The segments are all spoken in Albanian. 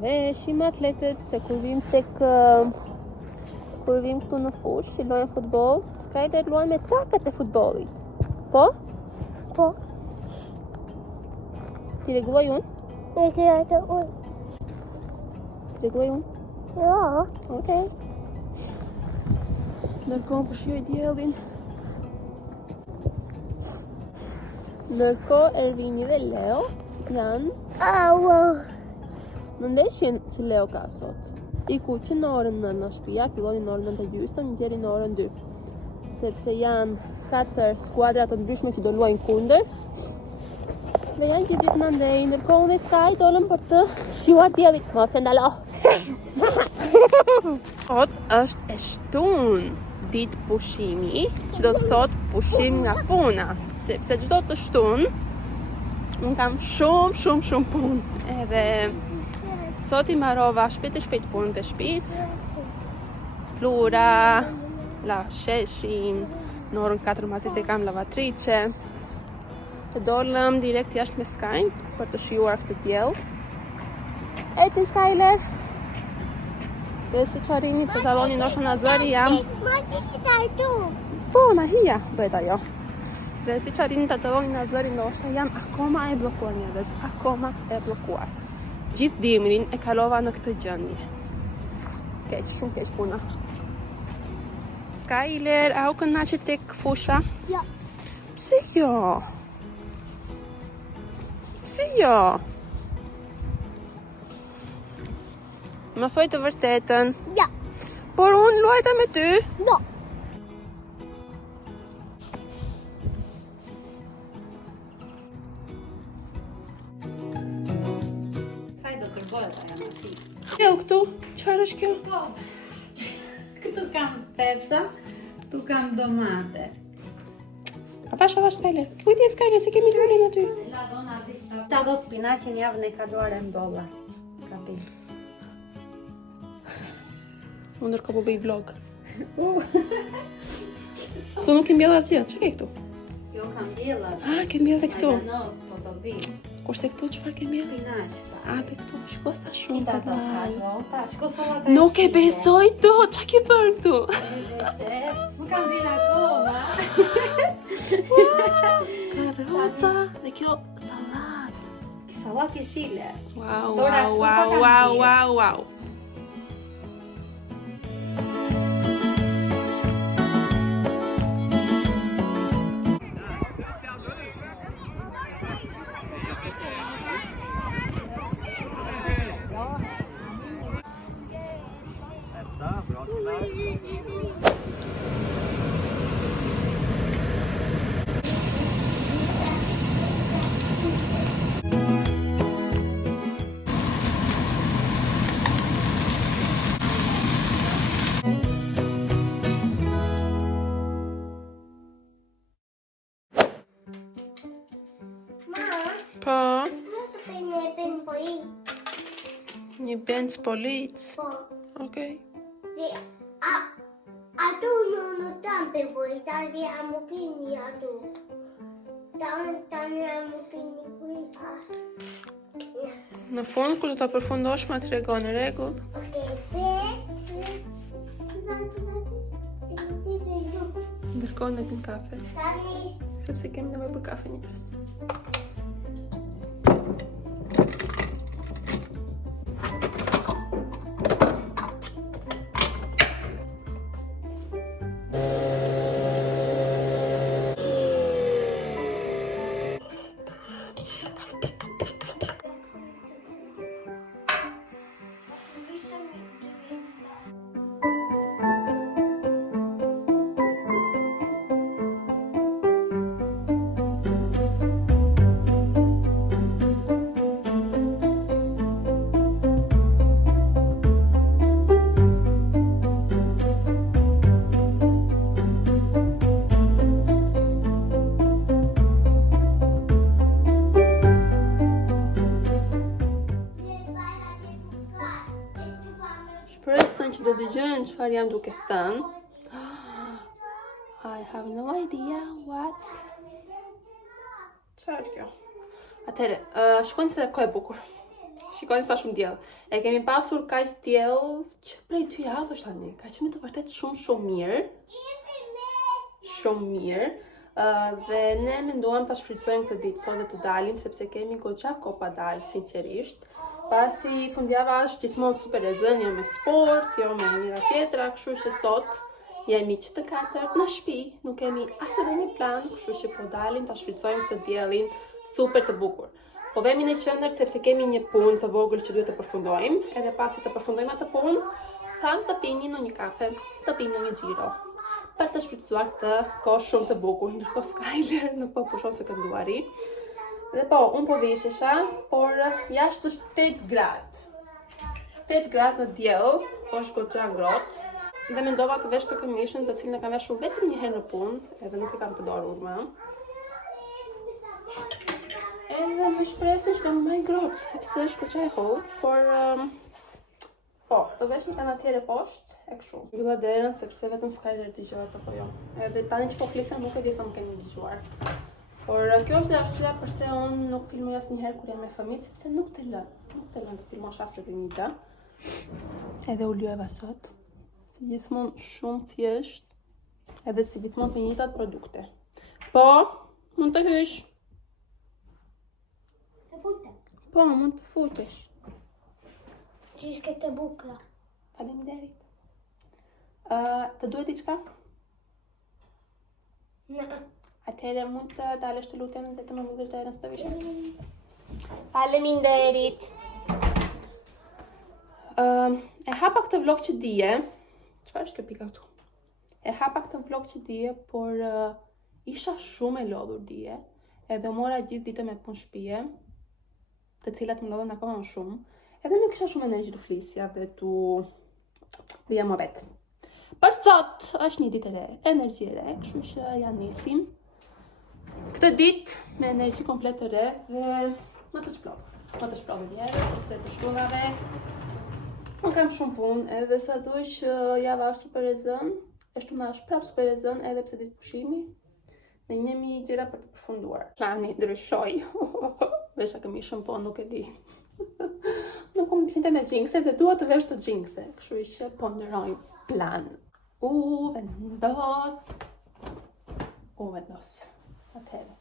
veshim atletët se kur vim këtu në fushë që luajnë futboll, Skyler luan me takat e futbollit. Po? Po. Ti rregulloj unë? Ti rregulloj unë? Ja. Okej. Ndërkohë përshijoj diellin. Ndërkohë Ervini dhe Leo janë në ndeshjen që Leo ka sot. Iku që në orën 9 në shtëpia, fillonin në orën 9:30, ngjerin në orën 2. Sepse janë 4 skuadra të ndryshme që do luajnë kundër. Dhe janë që ditë në ndej, ndërkohë dhe Sky dolën për të shijuar diellit. Mos e ndalo! Sot është e shtunë, ditë pushimi, që do të thotë pushim nga puna. Sepse çdo të shtunë, unë kam shumë punë. Edhe sot i marrova shpejt punën të shtëpisë. Plura, la sheshin, në orën 4 masit e kam lavatrice. Të dolëm direkt jashtë me Sky për të shijuar këtë diell. Ecim Skyler. Dhe se që arrini të taloni ndoshta në zëri jam. Po, na hija, bëhet ajo. Dhe si që arrini të taloni në zëri ndoshta jam akoma e blokuar njerëz, akoma e blokuar. Gjithë dimrin e kalova në këtë gjendje. Keq, shumë keq puna. Skyler, a u kënaqe tek fusha? Ja. Pse jo? Pse jo? Më thoj të vërtetën. Ja. Por unë luajta me ty. No. Saj do të bëhet ajo mashi. Jo, këtu, çfarë është kjo? Këtu kam speca, këtu kam domate. Avash Skyler. Kujti Skyler se kemi luajtur aty. La dona di. Ta do spinaqin javën e kaluar e mbolla. Kapi. Unë ndërkohë po bëj vlog. Këtu nuk ke mbjellë asgjë, çka ke këtu? Jo kam bjella. Ah, ke mbjellë këtu. Ananas, po të vi. Kurse këtu çfarë ke mbjellë? Spinaq. Ah, te këtu. Shko sa shumë Ta të do dal. ta shko sallata. Nuk e besoj do, çka ke bërë këtu? S'më kam bjella akoma. Karota dhe kjo sallat. Sallat jeshile. Wow. Dora, shko sa kam bjellë. Wow. Po, një benz polic. Po. Okej. Ato në tampe voi, tani am kini ato. Tani am kini voi. Në fund, kur do ta përfundosh, ma tregon në rregull. Okej, Ndërkohë ne pim kafe, tani sepse kemi nevojë për kafe njerëz. Shpresën që do dëgjojnë çfarë jam duke thënë. I have no idea what. Çfarë është kjo? Atëre, shkojnë se ko e bukur. Shikoni sa shumë diell. E kemi pasur kaq diell që prej 2 javësh tani. Ka qenë të vërtet shumë mirë. Shumë mirë. Dhe ne menduam ta shfrytëzojmë këtë ditë sot dhe të dalim sepse kemi goxha kohë pa dalë, sinqerisht. Pasi fundjava është gjithmonë super e zënë, jo me sport, jo me mira tjetra, kështu që sot jemi që të katërt në shtëpi, nuk kemi as edhe një plan, kështu që po dalim ta shfrytëzojmë këtë diellin super të bukur. Po vemi në qendër sepse kemi një punë të vogël që duhet të përfundojmë, edhe pasi të përfundojmë atë punë, tham të pini në një kafe, të pini në një xhiro. Për të shfrytëzuar këtë kohë shumë të bukur, ndërkohë Skyler nuk po pushon se kënduari. Dhe po, unë po vishesha, por jashtë është 8 gradë. 8 gradë në diell, po është goxha ngrohtë. Dhe mendova të vesh të këmishën të cilën e kam veshur vetëm një herë në punë, edhe nuk e kam përdorur më. Edhe më shpresin që do më ngrohtë, sepse është goxha e hollë, por po, do vesh një kanatiere poshtë, e kështu. Mbylla derën sepse vetëm Skyler dëgjohet apo jo. Edhe tani që po flisem nuk e di sa më keni dëgjuar. Por kjo është arsyeja pse unë nuk filmoj asnjëherë kur jam me fëmijë, sepse nuk të lë të filmosh as edhe një gjë. Edhe u lyeva sot, si gjithmonë shumë thjesht, edhe si gjithmonë të njëjtat produkte. Po, mund të hysh. Të futem. Po, mund të futesh. Gjyske të bukra. Faleminderit. Të duhet diçka? Në. Atëherë mund të dalësh të lutem dhe të më mbyllesh derën së të vishë. Faleminderit. E hapa këtë vlog që dije. Çfarë është kjo pika këtu? E hapa këtë vlog që dije, por isha shumë e lodhur dije, edhe mora gjithë ditën me punë shtëpie, të cilat më lodhen akoma më shumë, edhe nuk kisha shumë energji të flisja dhe të bëja mohabet. Për sot është një ditë e re, energji e re, kështu që ja nisim këtë ditë me energji komplet të re dhe më të shplovur. Më të shplovur njerëz, sepse të shtullave nuk kam shumë punë, edhe sa dush java është super e zënë, e shtuna është prapë super e zënë, edhe pse ditë pushimi, me 1000 gjëra për të përfunduar. Plani ndryshoi. Vesha këmishën, po nuk e di. Nuk më pësinte me gjingse dhe dua të vesh të gjingse, kështu që po ndëroj plan. Vendos. Atëherë,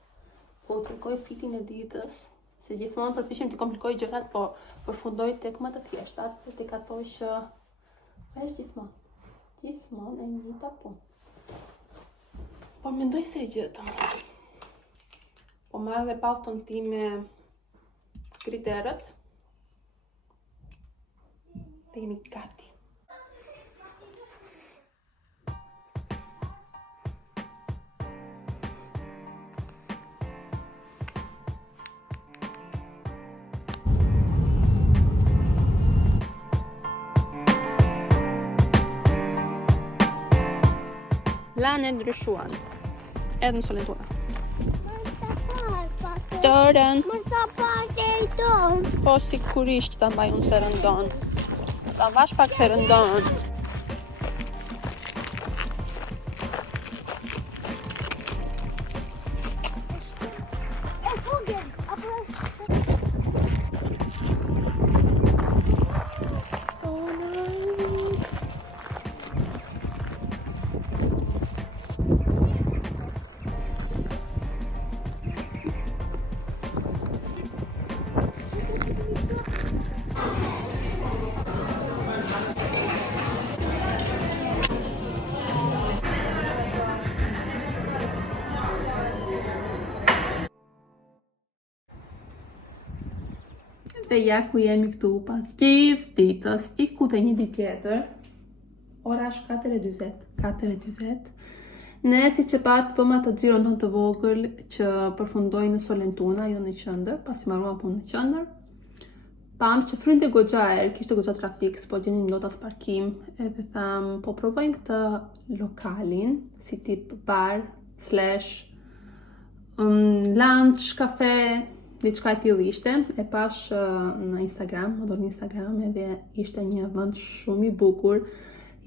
po kërkoj fitin e ditës, se gjithmonë përpiqem të komplikoj gjërat, po përfundoj tek më të thjeshtat, dhe tek ato që është gjithmonë e njëjta punë. Por mendoj se e gjeta. Po marrë dhe palton ti me kriterët. Dhe jemi gati. Planet ndryshuan. Edhe në Solentuna. Dorën. Më të parte i tonë. Po sigurisht ta mbaj unë se rëndon. Ta vash pak se rëndon. E fugën. So nice. Dhe ja ku jemi këtu pas gjithë ditës, iku dhe një ditë tjetër. Ora është 4:40. Ne si që patë bëma të xhiron tonë të vogël që përfundoi në Solentuna, jo në qendër, pasi marruam punë në qendër. Pam që frynte goxha erë, kishte goxha trafik, s'po gjenim dot as parkim, edhe tham po provojmë këtë lokalin, si tip bar / lunch, kafe, diçka e tillë ishte. E pash në Instagram, më dorë në Instagram, edhe ishte një vend shumë i bukur.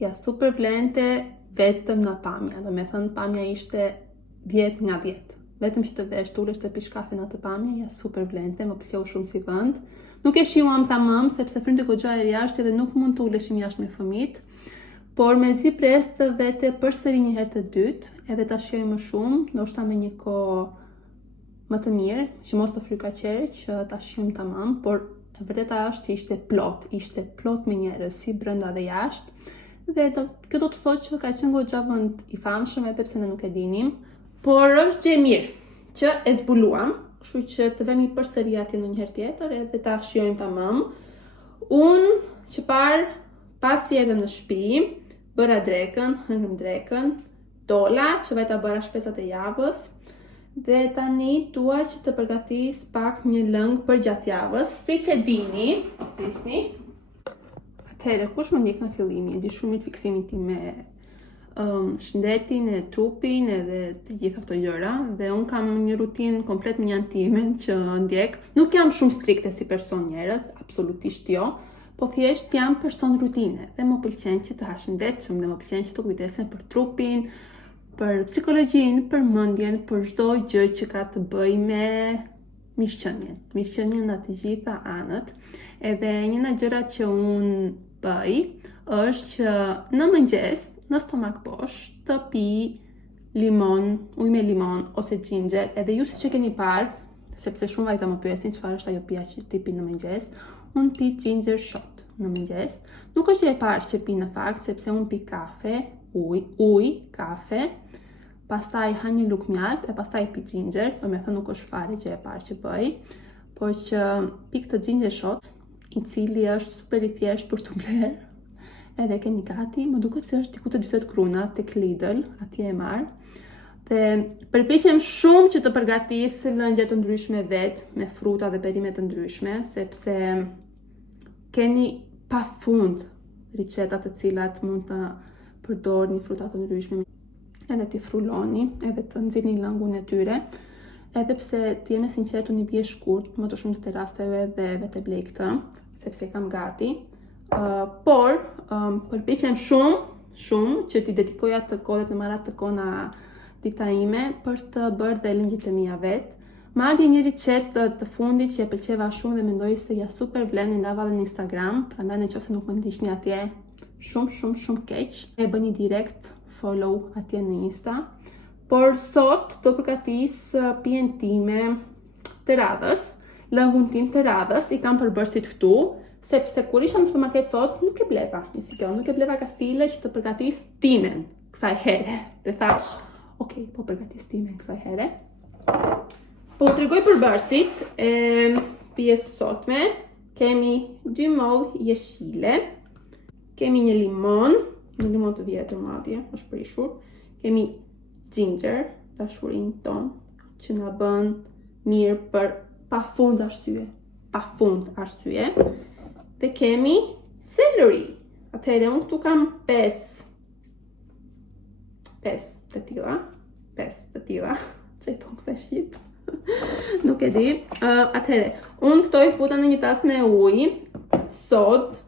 Ja super vlente vetëm nga pamja, do me thënë pamja ishte 10 nga 10. vetëm që të vesh të ulesh të pish kafe në atë pamje, ja super vlente, më pëlqeu shumë si vend. Nuk e shijuam tamam sepse frynte goxha e jashtë dhe nuk mund të uleshim jashtë me fëmijët. Por mezi pres të vete përsëri një herë të dytë, edhe ta shijoj më shumë, ndoshta me një kohë më të mirë, që mos të fryka qerë, që ta shijojmë tamam, por e vërteta është që ishte plot me njerëz si brenda dhe jashtë. Dhe kjo do të thotë që ka qenë goxha vend i famshëm edhe pse ne nuk e dinim, por është gjë e mirë që e zbuluam, kështu që të vemi përsëri atje ndonjëherë tjetër edhe ta shijojmë tamam. Unë që parë pasi erdhem në shtëpi, bëra drekën, hëngëm drekën, dola që vajta bëra shpesat e javës dhe tani dua që të përgatis pak një lëng për gjatë javës. Siç e dini, prisni. Atëherë, kush më ndjek në fillimi, e di shumë mirë fiksimin tim me shëndetin e trupin edhe të gjitha këto gjëra dhe unë kam një rutinë komplet me njën time që ndjek. Nuk jam shumë strikte si person njerëz, absolutisht jo, po thjesht jam person rutine dhe më pëlqen që të ha shëndetshëm dhe më pëlqen që të kujdesem për trupin, për psikologjinë, për mendjen, për çdo gjë që ka të bëjë me mirëqenien nga të gjitha anët. Edhe një nga gjërat që unë bëj është që në mëngjes, në stomak bosh, të pi ujë me limon ose ginger, edhe ju siç e keni parë, sepse shumë vajza më pyesin çfarë është ajo pija që ti pi në mëngjes, unë pi ginger shot në mëngjes. Nuk është gjë e parë që pi në fakt, sepse unë pi kafe, ujë, kafe, pastaj ha një lugë mjaltë e pastaj pi ginger, do me thënë nuk është fare gjë e parë që bëj, por që pi këtë ginger shot, i cili është super i thjeshtë për të bler, edhe keni gati, më duket se është diku të 40 kruna tek Lidl, atje e marr. Dhe përpiqem shumë që të përgatis lëngje të ndryshme vetë, me fruta dhe perime të ndryshme, sepse keni pafund riceta të cilat mund të përdorni fruta të ndryshme, edhe t'i frulloni, edhe të nxirrni lëngun e tyre. Edhe pse të jemi sinqert, unë i bie shkurt, më të shumë të rasteve dhe vetë blej këtë, sepse kam gati. Por përpiqem shumë që t'i dedikoj atë kohë dhe të marr atë kohë nga dita ime për të bërë dhe lëngjit e mia vetë. Madje një ricetë të fundit që e pëlqeva shumë dhe mendoj se ja super vlen, ndava dhe në Instagram, prandaj nëse nuk më ndiqni atje, shumë keq, e bëni direkt follow atje në Insta. Por sot do përgatis pijen time të radhës, lëngun tim të radhës, i kam përbërësit këtu, sepse kur isha në supermarket sot, nuk e bleva, nuk e bleva kastile që të përgatis timen kësaj here. Dhe thash, okej, po përgatis timen kësaj here. Po të regoj përbërësit e pijes sotme, kemi 2 moll jeshile, kemi një limon të vjetër madje, është prishur, kemi ginger, dashurin ton, që na bën mirë për pafund arsye. Dhe kemi celery. Atëherë unë këtu kam 5 të tilla. Që i tonë këtë shqip? Nuk e di. Atëherë, unë këto i futa në një tas me ujë, sod,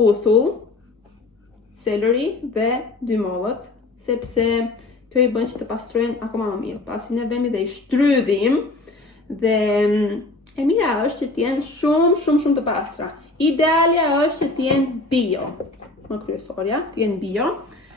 uthull, celery dhe 2 mollët, sepse kjo i bën që të pastrojnë akoma më mirë. Pasi ne vemi dhe i shtrydhim dhe e mira është që t'jenë shumë të pastra. Idealja është që t'jenë bio. Më kryesorja, t'jenë bio.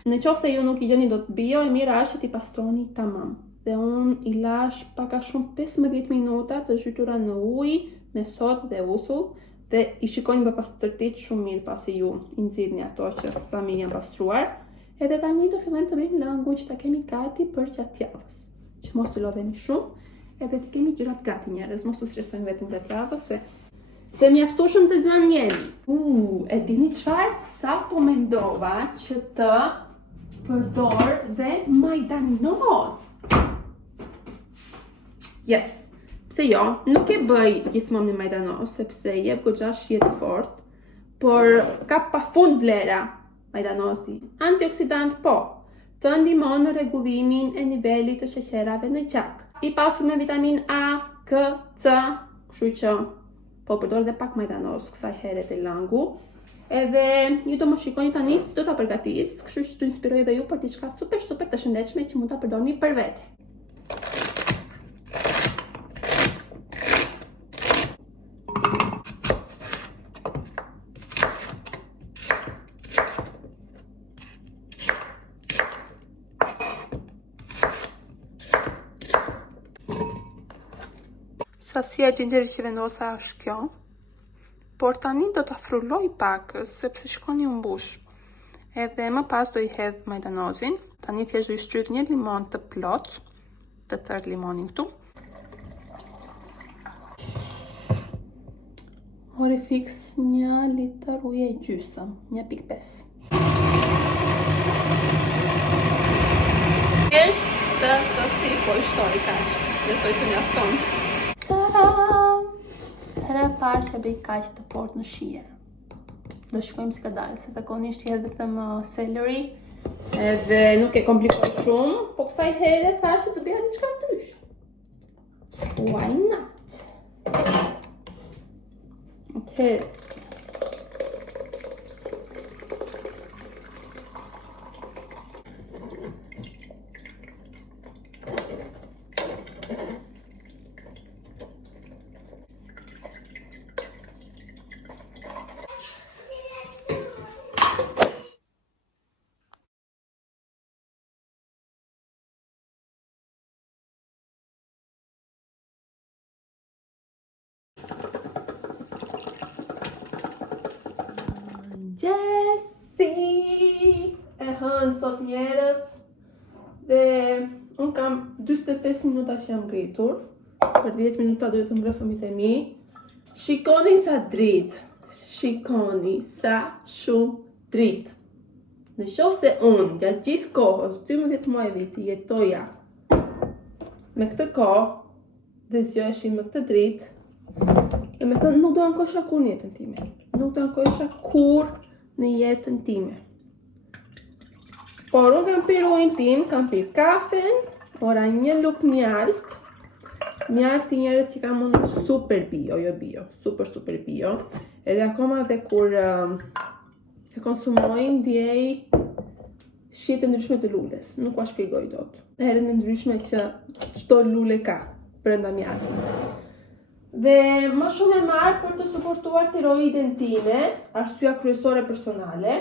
Në qoftë se ju nuk i gjeni dot bio, e mira është që t'i pastroni tamam. Dhe unë i lash paka shumë 15 minuta të zhytura në ujë me sod dhe uthull dhe i shikojnë pastërtit shumë mirë pasi ju i nxirrni ato që sa mirë janë pastruar. Edhe tani do fillojmë të bëjmë lëngun që ta kemi gati për gjatë javës. Që mos të lodhemi shumë, edhe të kemi gjërat gati njerëz, mos të stresojmë vetëm gjatë javës, se mjaftueshëm të zënë jemi. E dini çfarë? Sa po mendova që të përdor dhe majdanoz. Yes. Pse jo? Nuk e bëj gjithmonë me majdanoz, sepse jep goxha shije të fortë, por ka pafund vlera. Majdanozi. Antioksidant po, të ndihmon në rregullimin e nivelit të sheqerave në gjak. I pasur me vitamin A, K, C, kështu që po përdor dhe pak majdanoz kësaj here të lëngu. Edhe ju do më shikoni tani si do ta përgatis, kështu që t'ju inspiroj edhe ju për diçka super të shëndetshme që mund ta përdorni për vete. Sasia e gjengerit që vendosa është kjo. Por tani do ta frulloj pak, sepse shkon i mbush. Edhe më pas do I hedh majdanozin. Tani thjesht do I shtrydh një limon të plot, të tërë limonin këtu. Ore fix 1 litër ujë e gjysëm, 1.5. Të si, po I shtoj kaq. Besoj se mjafton. Taram! Hera e parë që bëj kaq të fort në shije. Do shikojmë si ka dalë, se zakonisht hedh vetëm celery, edhe nuk e komplikoj shumë, po kësaj here thash që të bëja diçka ndryshe. Why not? Okay. Gjesi e hënë sot njerës dhe unë kam 45 minuta që jam ngritur. Për 10 minuta duhet të ngrë fëmijët e mi. Shikoni sa dritë. Shikoni sa shumë dritë. Në qoftë se unë gjatë gjithë kohës 12 muaj viti jetoja me këtë kohë dhe zgjoheshim me këtë dritë, dhe me thënë nuk do ankohesha kur në jetën time. Nuk do ankohesha kur në jetën time. Por unë kam pirë ujin tim, kam pirë kafen, ora 1 luk mjalt. Mjalti njerës që kam unë super bio, jo bio, super bio. Edhe akoma dhe kur e konsumoj, ndjej shije të ndryshme të lules. Nuk ua shpjegoj dot. Herën e ndryshme që çdo lule ka brenda mjaltit. Dhe më shumë e marrë për të suportuar tiroiden time, arsyeja kryesore personale.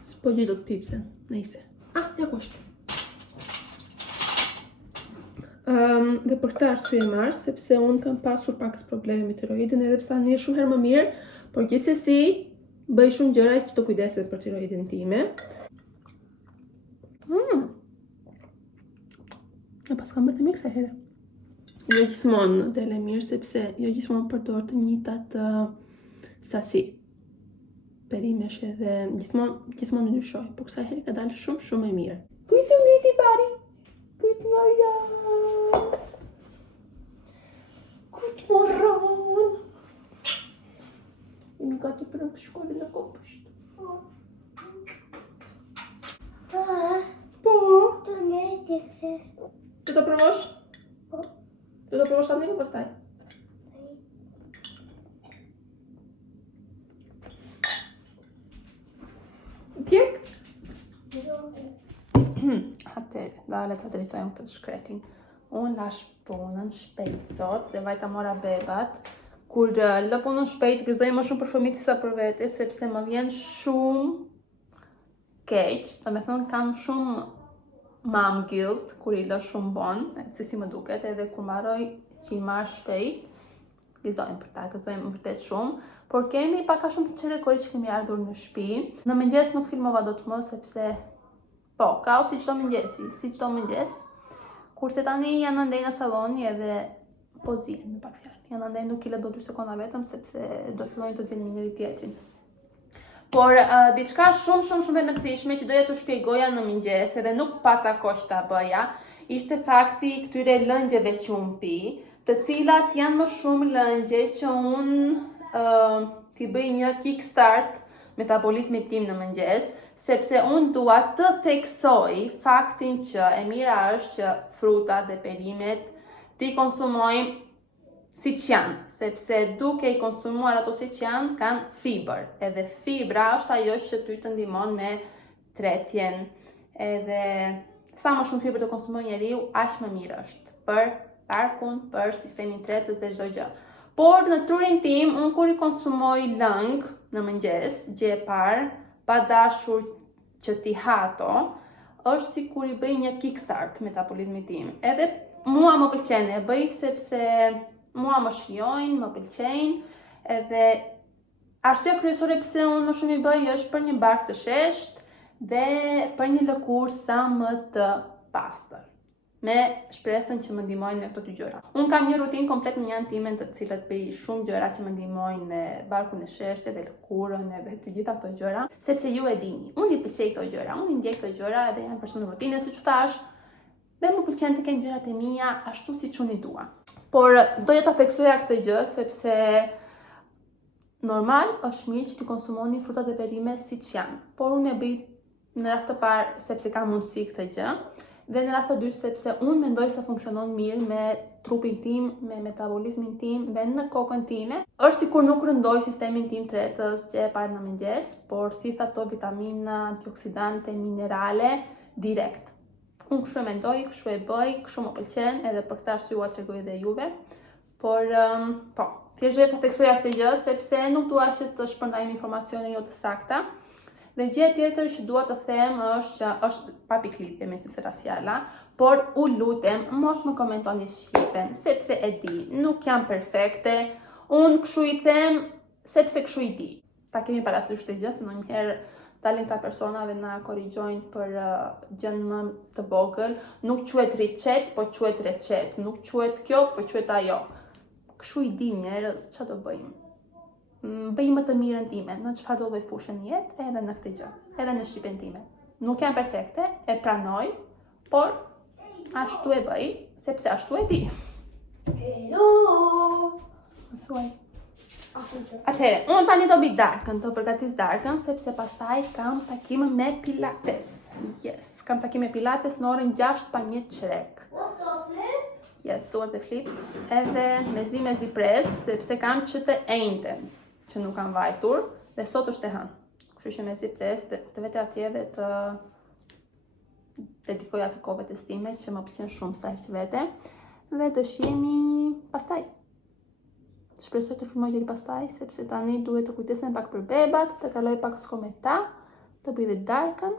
S'po gjej dot pipsen, nejse. Ja kush. Dhe për këtë arsye e marr, sepse unë kam pasur pak probleme me tiroidin, edhe pse tani është shumë herë më mirë, por gjithsesi bëj shumë gjëra që të kujdeset për tiroidin time. E pas kam bërë të mirë kësaj here. Jo gjithmonë dele mirë, sepse jo gjithmonë përdor të njëjtat sasi perimesh edhe gjithmonë ndryshoj, por kësaj here ka dalë shumë e mirë. Kujt që ngriti bari? Kujt marran? Kujt marran? Jemi gati për në shkollën e kopësht. Po? Tu ne gjekse. Që të provosh? Që të provosh tani, pastaj? Pjek? Atëherë, dale ta drejtojmë këtë shkretin. Unë lash punën shpejt sot dhe vajta mora bebat. Kur lë punën shpejt, gëzoj më shumë për fëmijët sa për vete, sepse më vjen shumë keq, do me thënë kam shumë mom guilt kur I lë shumë vonë, se si më duket, edhe kur mbaroj që I marr shpejt, gëzojmë për ta, gëzojmë vërtet shumë, por kemi pak a shumë çerekori që kemi ardhur në shtëpi. Në mëngjes nuk filmova dot më sepse po, ka si çdo mëngjes, kurse tani janë ndej në salloni edhe po zihen me pak fjalë. Janë ndej nuk I lë dot 2 sekonda vetëm sepse do fillojnë të zihen me njëri tjetrin. Por diçka shumë e rëndësishme që doja t'u shpjegoja në mëngjes, edhe nuk pata kohë ta bëja, ishte fakti këtyre lëngjeve që unë pi, të cilat janë më shumë lëngje që unë t'i bëj një kickstart metabolizmit tim në mëngjes, sepse unë dua të theksoj faktin që e mira është që frutat dhe perimet t'i konsumojmë siç janë, sepse duke I konsumuar ato siç janë, kanë fibër. Edhe fibra është ajo që ty të ndihmon me tretjen. Edhe sa më shumë fibër të konsumon njeriu, aq më mirë është për barkun, për sistemin tretës dhe çdo gjë. Por në trurin tim, unë kur I konsumoj lëng në mëngjes, gjë e parë, pa dashur që t'i ha ato, është si kur i bëj një kickstart metabolizmit tim. Edhe mua më pëlqen e bëj sepse mua më shijojnë, më pëlqejnë, edhe arsyeja kryesore pse unë më shumë i bëj është për një bark të sheshtë dhe për një lëkurë sa më të pastër, me shpresën që më ndihmojnë me këto dy gjëra. Unë kam një rutinë komplet në janë time të cilat bëj shumë gjëra që më ndihmojnë me barkun e sheshtë dhe lëkurën edhe të gjitha këto gjëra, sepse ju e dini, unë i pëlqej këto gjëra, unë i ndjej këto gjëra dhe janë person rutine siç u thash, dhe më pëlqen të kem gjërat e mia ashtu siç unë i dua. Por doja ta theksoja këtë gjë sepse normal është mirë që të konsumoni frutat e perimet siç janë, por unë e bëj në radhë të parë sepse kam mundësi këtë gjë, dhe në radhë të dytë sepse unë mendoj se funksionon mirë me trupin tim, me metabolizmin tim dhe në kokën time. Është sikur nuk rëndoj sistemin tim tretës që e parë në mëngjes, por thith ato vitamina, antioksidante, minerale direkt. Unë kështu e mendoj, kështu e bëj, kështu më pëlqen, edhe për këtë arsye ua tregoj edhe juve. Por po, thjesht doja ta theksoja këtë gjë sepse nuk dua që të shpërndajmë informacione jo të sakta. Dhe gjë tjetër që dua të them është që është pa piklitje me qësëra fjala, por u lutem mos më komentoni shqipen, sepse e di, nuk jam perfekte, unë kështu i them sepse kështu i di. Ta kemi parasysh të gjë, se ndonjëherë dalin ta persona dhe na korrigjojnë për gjën më të vogël, nuk quhet ricet, po quhet recet, nuk quhet kjo, po quhet ajo. Kështu i di njerëz, ç'a do bëjmë? Bëj më të mirën time, në çfarë do lloj fushë në jetë, edhe në këtë gjë, edhe në shqipen time. Nuk jam perfekte, e pranoj, por ashtu e bëj, sepse ashtu e di. Hello! Thuaj. Atëherë, unë tani do bëj darkën, do përgatis darkën, sepse pastaj kam takim me pilates. Yes, kam takim me pilates në orën 6 pa 1 qrek. What the flip? Yes, what the flip. Edhe mezi pres, sepse kam që të ejnëten që nuk kam vajtur, dhe sot është e hënë. Kështu që mezi pres dhe të vete atje dhe të dedikoj atë kohë të time që më pëlqen shumë sa që vete. Dhe do shihemi pastaj. Shpresoj të filmoj deri pastaj, sepse tani duhet të kujdesem pak për bebat, të kaloj pak skometa, të bëj dhe darkën,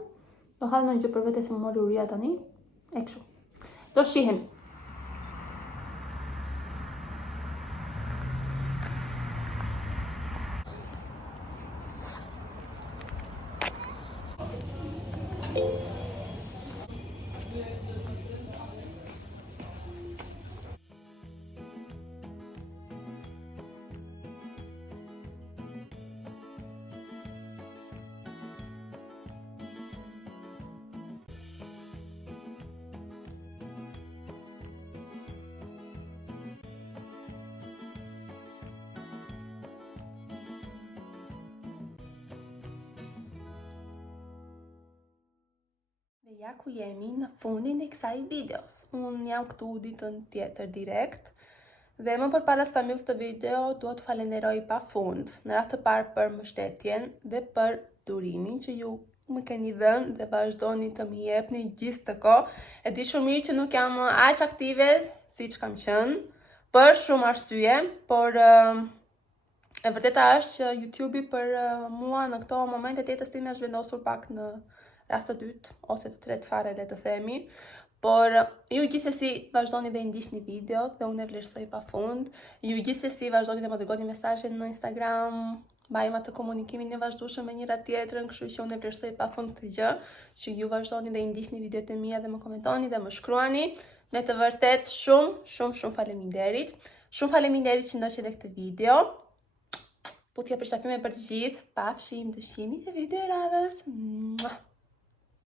do hall ndonjë gjë për vete se më mori uria tani, e kështu. Do shihemi. Dhe ja ku jemi në fundin e kësaj videos. Unë jam këtu ditën tjetër direkt. Dhe më përpara se ta mbyll këtë video, dua të falenderoj pafund në radhë të parë për mbështetjen dhe për durimin që ju më keni dhënë dhe vazhdoni të më jepni gjithë të kohë. E di shumë mirë që nuk jam aq aktive siç kam qenë për shumë arsye, por e vërteta është që YouTube-i për mua në këto momente të jetës time është vendosur pak në radhë të dytë ose të tretë fare le të themi, por ju gjithsesi vazhdoni dhe i ndiqni videot dhe unë e vlerësoj pafund. Ju gjithsesi vazhdoni dhe më dërgoni mesazhe në Instagram, mbajmë atë komunikimin e vazhdueshëm me njëra tjetrën, kështu që unë e vlerësoj pafund këtë gjë, që ju vazhdoni dhe i ndiqni videot e mia dhe më komentoni dhe më shkruani. Me të vërtet shumë faleminderit. Shumë faleminderit që ndoqët këtë video. Putje përshtatime për të gjithë, pafshim të shihemi te video radhës.